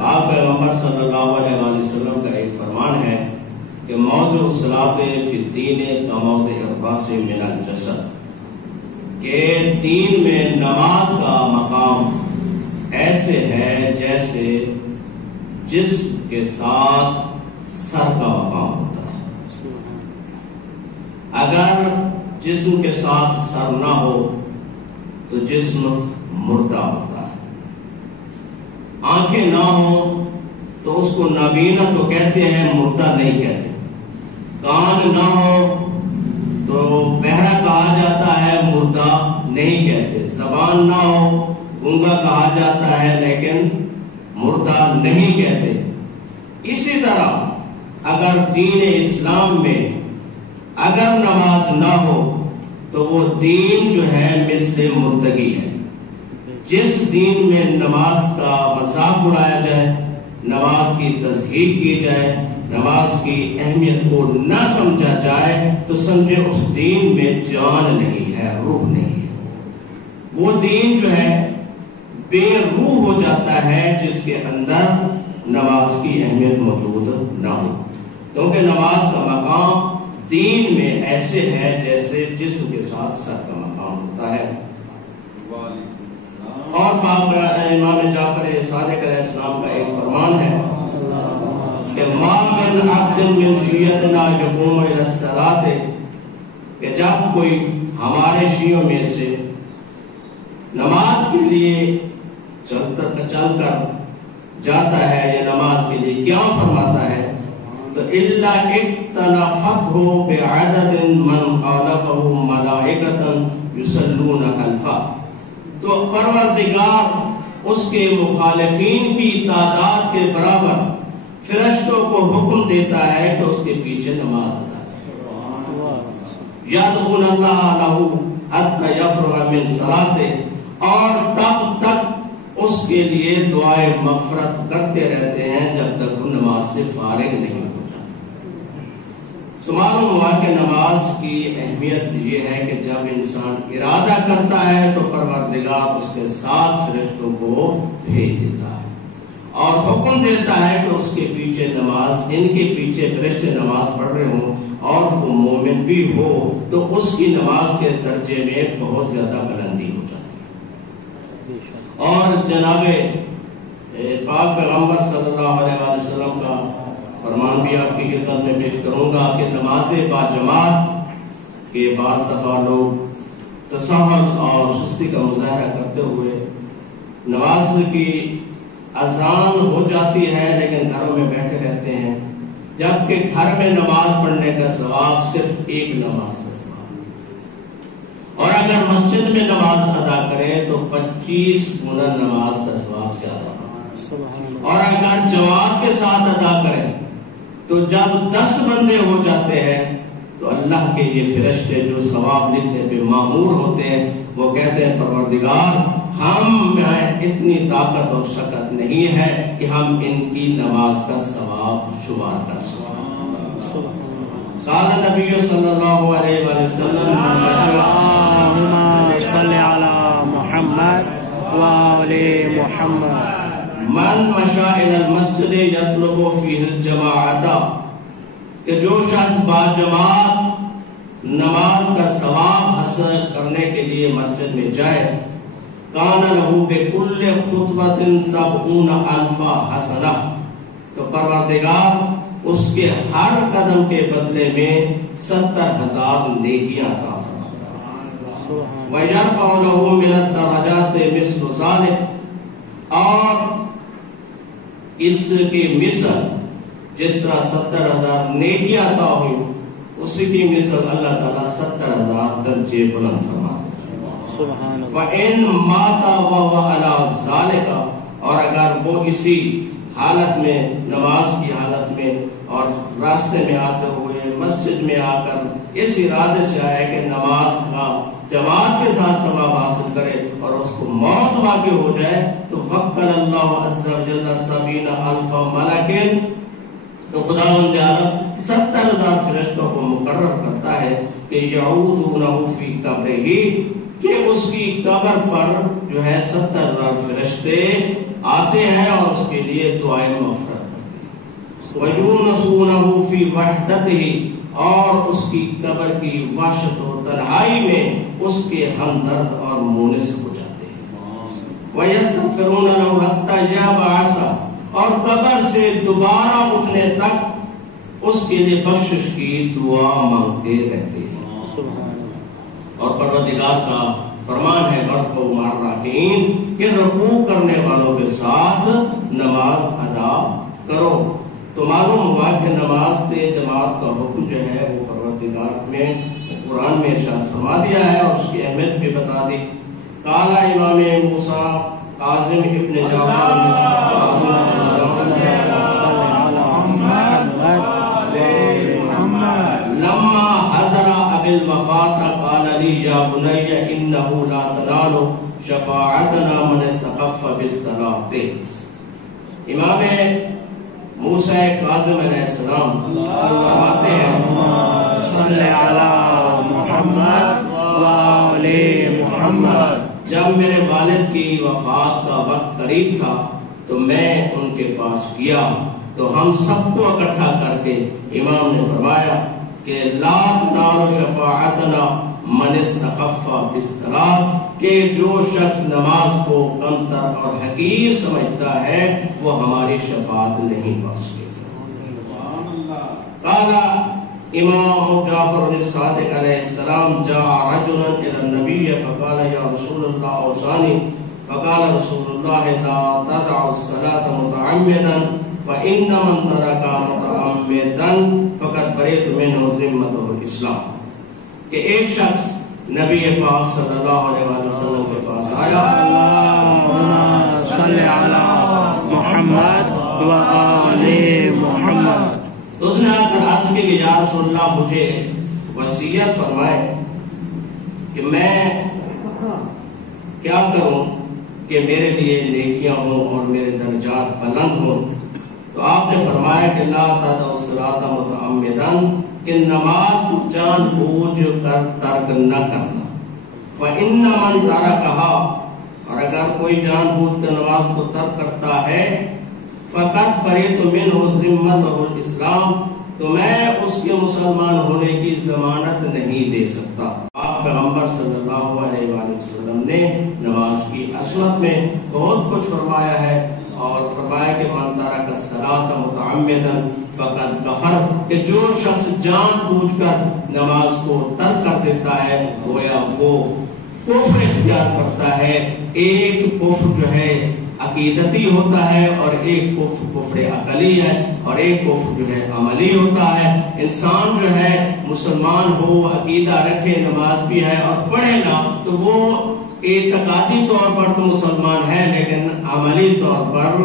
آپ پیغمبر صلی اللہ علیہ وآلہ وسلم کا ایک فرمان ہے کہ موضع الصلاۃ فی الدین کموضع الراس من الجسد، کہ دین میں نماز کا مقام ایسے ہے جیسے جسم کے ساتھ سر کا مقام ہوتا ہے۔ اگر جسم کے ساتھ سر نہ ہو تو جسم مردہ ہوتا ہے، آنکھیں نہ ہو تو اس کو نابینا تو کہتے ہیں، مردہ نہیں کہتے، کان نہ ہو تو بہرا کہا جاتا ہے، مردہ نہیں کہتے، زبان نہ ہو گونگا کہا جاتا ہے لیکن مردہ نہیں کہتے۔ اسی طرح اگر دین اسلام میں اگر نماز نہ ہو تو وہ دین جو ہے مثل مردگی ہے۔ جس دین میں نماز کا مذاق اڑایا جائے، نماز کی تضحیق کی جائے، نماز کی اہمیت کو نہ سمجھا جائے تو سمجھے اس دین میں جان نہیں ہے، روح نہیں ہے۔ وہ دین جو ہے بے روح ہو جاتا ہے جس کے اندر نماز کی اہمیت موجود نہ ہو، کیونکہ نماز کا مقام دین میں ایسے ہے جیسے جسم کے ساتھ سر کا مقام ہوتا ہے۔ اور امام جعفر صادق علیہ السلام کا ایک فرمان ہے کہ ما من عبد من شیعتنا یقوم الی الصلاۃ، کہ جب کوئی ہمارے شیعوں میں سے نماز کے لیے چل کر جاتا ہے یا نماز کے لیے قیام فرماتا ہے تو الا اکتلفتہ بعدد من خالفہ ملائکۃ یصلون خلفہ، تو پروردگار اس کے مخالفین کی تعداد کے برابر فرشتوں کو حکم دیتا ہے کہ اس کے پیچھے نماز ادا کریں۔ یدعون اللہ لہ حتی یفرغ من صلاتہ، اور تب تک اس کے لیے دعائے مغفرت کرتے رہتے ہیں جب تک وہ نماز سے فارغ نہیں ہو جاتا۔ معلوم ہوا کہ نماز کی اہمیت یہ ہے کہ جب انسان ارادہ کرتا ہے تو پروردگار اس کے ساتھ فرشتوں کو بھیج دیتا ہے اور حکم دیتا ہے کہ اس کے پیچھے نماز، ان کے پیچھے فرشتے نماز پڑھ رہے ہوں اور وہ مومن بھی ہو تو اس کی نماز کے درجے میں بہت زیادہ بلندی ہو جاتی ہے۔ اور جناب پاک پیغمبر صلی اللہ علیہ وسلم کا فرمان بھی آپ کی خدمت میں پیش کروں گا کہ نماز با جماعت کے بعض دفعہ لوگ تساہل اور سستی کا مظاہرہ کرتے ہوئے نماز کی اذان ہو جاتی ہے لیکن گھروں میں بیٹھے رہتے ہیں، جبکہ گھر میں نماز پڑھنے کا ثواب صرف ایک نماز کا ثواب ہے، اور اگر مسجد میں نماز ادا کریں تو 25 گنا نماز کا ثواب زیادہ ہے، اور اگر جماعت کے ساتھ ادا کریں تو جب 10 بندے ہو جاتے ہیں تو اللہ کے یہ فرشتے جو ثواب لکھنے پہ مامور ہوتے ہیں وہ کہتے ہیں پروردگار ہم میں اتنی طاقت اور شکت نہیں ہے کہ ہم ان کی نماز کا ثواب شمار کر سکیں۔ قال نبی صلی اللہ علیہ وسلم اللهم صل على محمد وآل محمد من مشى الى المسجد يطلب فيه الجماعة، کہ جو شخص با جماعت نماز کا ثواب حاصل کرنے کے لیے مسجد میں جائے، کان له بكل خطوة 70,000 حسنہ، تو پروردگار اس کے ہر قدم کے بدلے میں 70,000 نیکیاں عطا فرمائے۔ وَيَرْفَعُ لَهُ مِنَ الدَّرَجَاتِ مِثْلُ ذَلِكَ، اور اس کی مثل جس طرح 70,000 نیکیاں عطا ہوئی اسی کی مثل اللہ تعالیٰ 70,000 درجے بلند فرماتے سبحان اللہ۔ وَإِن مَاتَ وَهُوَ عَلَى ذَلِكَ، اور اگر وہ اسی حالت میں نماز کی حالت میں اور راستے میں آتے ہوئے مسجد میں آ کر اس ارادے سے آئے کہ نماز کا جماعت کے ساتھ ثواب حاصل کرے اور اس کو موت واقع ہو جائے تو وَقَّلَ اللَّهُ عَزَّ وَجَلَّ 70,000 مَلَكٍ، تو خدا تعالی 70,000 فرشتوں کو مقرر کرتا ہے کہ يَعُودُونَهُ فِي قَبْرِهِ، کہ اس کی قبر پر جو ہے 70,000 فرشتے آتے ہیں اور اس کے لیے دعائیں مغفرت کرتے ہیں۔ وَيُونَسُونَهُ فِي وَحْدَتِهِ، اور اس کی قبر کی وحشت و تنہائی میں اس کے ہمدرد اور مونس ہو جاتے ہیں۔ وَيَسْتَغْفِرُونَ لَهُ حَتَّى يَبْعَثَ، اور قبر سے دوبارہ اٹھنے تک اس کے لیے بخشش کی دعا مانگتے رہتے ہیں۔ اور پروردگار کا فرمان ہے وَرْكَعُوا مَعَ الرَّاكِعِينَ، کہ رکوع کرنے والوں کے ساتھ نماز ادا کرو۔ تو معلوم ہوا کہ نماز کے جماعت کا حکم جو ہے وہ پروردگار میں قرآن میں ارشاد فرما دیا ہے، اور اس کی اہمیت بھی بتا دی۔ قال امام موسیٰ قاسم ابن لما حضر ابی الوفاة قال لی یا بنی انه لا تنال شفاعتنا من استخف بالصلاة۔ امام موسیٰ کاظم علیہ السلام فرماتے ہیں صلی علی محمد وآل محمد، جب میرے والد کی وفات کا وقت قریب تھا تو میں ان کے پاس گیا، تو ہم سب کو اکٹھا کر کے امام نے فرمایا کہ لا تنال شفاعتنا من استخف بالصلاة، کہ جو شخص نماز کو کمتر اور حقیر سمجھتا ہے وہ ہماری شفاعت نہیں پا سکے۔ قال امام جعفر الصادق علیہ السلام جاء رجل الى النبی فقال یا رسول اللہ اوصانی، فقال رسول اللہ لا تدع الصلاة متعمدا فإن من ترك متعمدا فقد برئت منه ذمته الاسلام، کہ ایک شخص نبی پاک صلی اللہ علیہ وسلم کے پاس آیا، اللہم صلی علی محمد وآل محمد، تو اس نے آ کر عرض کی کہ یا رسول اللہ مجھے وصیت فرمائے کہ میں کیا کروں کہ میرے لیے نیکیاں ہوں اور میرے درجات بلند ہوں۔ تو آپ نے فرمایا کہ لا تدع الصلاة متعمدا، کہ نماز کو جان بوجھ کر ترک نہ کرنا۔ فإن من ترکها، اور اگر کوئی جان بوجھ کر نماز کو ترک کرتا ہے، فقط برئت منہ ذمتہ الاسلام، تو میں اس کے مسلمان ہونے کی ضمانت نہیں دے سکتا۔ آپ پیغمبر صلی اللہ علیہ وآلہ وسلم نے نماز کی عظمت میں بہت کچھ فرمایا ہے، اور فرمایا کہ من ترک الصلاۃ متعمدا فقد کفر، کہ جو شخص جان بوجھ کر نماز کو ترک کر دیتا ہے گویا وہ کفر اختیار کرتا ہے۔ ایک کفر جو ہے عقیدتی ہوتا ہے، اور ایک کفر عقلی ہے، اور ایک کفر جو ہے عملی ہوتا ہے۔ انسان جو ہے مسلمان ہو، عقیدہ رکھے، نماز بھی ہے اور پڑھے گا، تو وہ اعتقادی طور پر تو مسلمان ہے لیکن عملی طور پر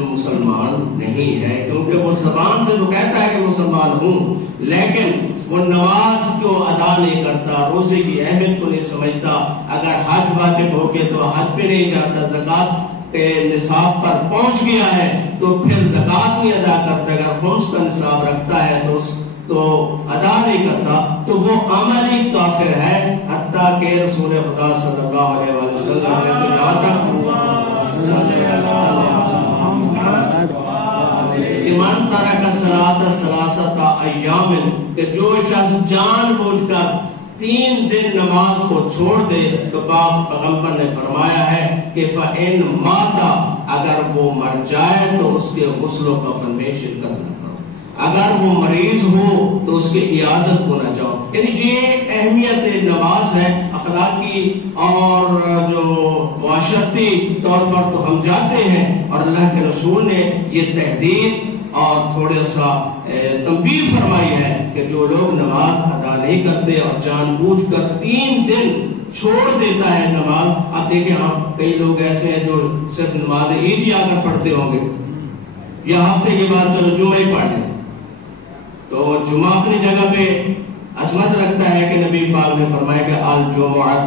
مسلمان نہیں ہے، کیونکہ وہ زبان سے تو کہتا ہے کہ مسلمان ہوں لیکن وہ نماز کو ادا نہیں کرتا، روزے کی اہمیت کو نہیں سمجھتا، اگر حج واجب ہو کے تو حج پہ نہیں جاتا، زکوٰۃ کے نصاب پر پہنچ گیا ہے تو پھر زکوٰۃ نہیں ادا کرتا، اگر خمس کا نصاب رکھتا ہے تو ادا نہیں کرتا، تو وہ عملی کافر ہے۔ حتیٰ کہ رسول خدا صلی اللہ علیہ وسلم نے تو یہاں تک من ترک الصلاۃ ثلاثۃ ایام، کہ جو شخص جان بوجھ کر 3 دن نماز کو چھوڑ دے تو پاک پیغمبر نے فرمایا ہے کہ فإن مات، اگر وہ مر جائے تو اس کے غسل و کفن میں شرکت نہ کرو، اگر وہ مریض ہو تو اس کی عیادت کو نہ جاؤ۔ یعنی یہ اہمیت نماز ہے، اخلاقی اور جو معاشرتی طور پر تو ہم جاتے ہیں، اور اللہ کے رسول نے یہ تحدید اور تھوڑا سا تنبیہ فرمائی ہے کہ جو لوگ نماز ادا نہیں کرتے اور جان بوجھ کر 3 دن چھوڑ دیتا ہے نماز، آپ دیکھیں ہاں کئی لوگ ایسے ہیں جو صرف نماز عید ہی آ کر پڑھتے ہوں گے، یا ہفتے کے بعد چلو جمعہ ہی پڑھ لیں، تو جمعہ اپنی جگہ پہ عظمت رکھتا ہے کہ نبی پاک نے فرمایا کہ الجمعۃ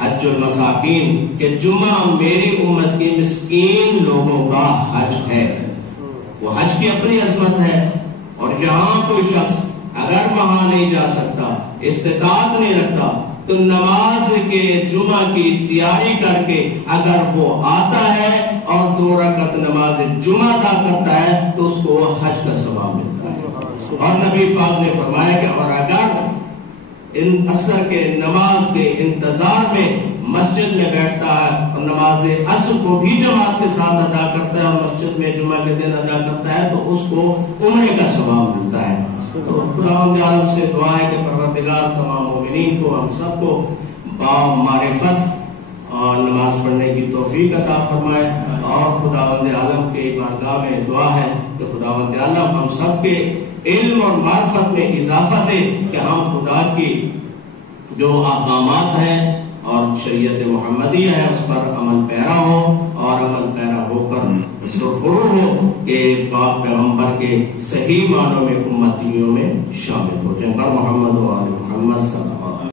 حج المساکین، کہ جمعہ میری امت کی مسکین لوگوں کا حج ہے۔ وہ حج کی اپنی عظمت ہے، اور یہاں کوئی شخص اگر وہاں نہیں جا سکتا، استطاعت نہیں رکھتا، تو نماز کے جمعہ کی تیاری کر کے اگر وہ آتا ہے اور 2 رکعت نماز جمعہ ادا کرتا ہے تو اس کو حج کا ثواب ملتا ہے۔ اور نبی پاک نے فرمایا کہ اور اگر ان عصر کے نماز کے انتظار میں مسجد میں بیٹھتا ہے اور نماز عصر کو بھی جماعت کے ساتھ ادا کرتا ہے اور مسجد میں جمعہ کے دن ادا کرتا ہے تو اس کو عمرے کا ثواب ملتا ہے۔ تو خداوند عالم سے دعا ہے کہ پروردگار تمام مومنین کو، ہم سب کو معرفت اور نماز پڑھنے کی توفیق عطا فرمائے، اور خداوند عالم کے بارگاہ میں دعا ہے کہ خداوند عالم ہم سب کے علم اور معرفت میں اضافہ دے کہ ہم خدا کی جو احکامات ہیں اور شریعت محمدی ہے اس پر عمل پیرا ہو، اور عمل پیرا ہو کر سرخرو ہو کہ پاک پیغمبر کے صحیح معنوں میں امتیوں میں شامل ہو جائیں۔ پر محمد و آل محمد